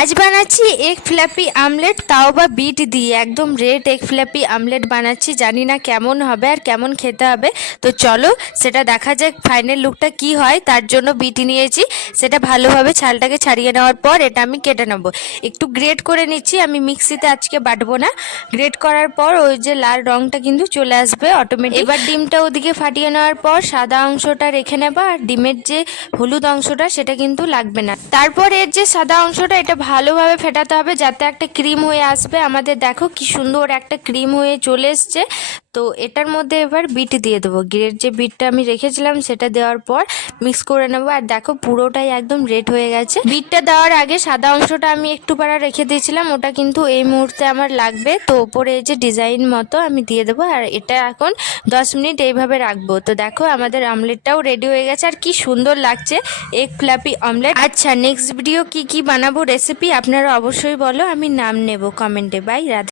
আজ বানাচ্ছি egg flappy omelette, তাও বা বিট দিয়ে। একদম রেড এগ ফ্ল্যাপি আমলেট বানাচ্ছি, জানি না কেমন হবে আর কেমন খেতে হবে। তো চলো সেটা দেখা যাক ফাইনাল লুকটা কি হয়। তার জন্য বিট নিয়েছি, সেটা ভালোভাবে ছালটাকে ছাড়িয়ে নেওয়ার পর এটা আমি কেটে নেব। একটু গ্রেট করে নিচ্ছি, আমি মিক্সিতে আজকে বাটবো না। গ্রেট করার পর ওই যে লাল রঙটা কিন্তু চলে আসবে অটোমেটিক। এবার ডিমটা ওদিকে ফাটিয়ে নেওয়ার পর সাদা অংশটা রেখে নেবা, আর ডিমের যে হলুদ অংশটা সেটা কিন্তু লাগবে না। তারপর এর যে সাদা অংশটা এটা ভালোভাবে ফেটাতে হবে যাতে একটা ক্রিম হয়ে আসবে। আমাদের দেখো কি সুন্দর একটা ক্রিম হয়ে চলে এসছে। তো এটার মধ্যে এবার বিট দিয়ে দেবো। গ্রেট যে বিটটা আমি রেখেছিলাম সেটা দেওয়ার পর মিক্স করে নেবো। আর দেখো পুরোটাই একদম রেড হয়ে গেছে। বিটটা দেওয়ার আগে সাদা অংশটা আমি একটু পারা রেখে দিয়েছিলাম, ওটা কিন্তু এই মুহূর্তে আমার লাগবে। তো ওপরে এই যে ডিজাইন মতো আমি দিয়ে দেবো, আর এটা এখন 10 মিনিট এইভাবে রাখবো। তো দেখো আমাদের আমলেটটাও রেডি হয়ে গেছে, আর কি সুন্দর লাগছে এগ ফ্ল্যাপি আমলেট। আচ্ছা, নেক্সট ভিডিও কি বানাবো রেসিপি আপনারা অবশ্যই বলো, আমি নাম নেব কমেন্টে। বাই, রাধে।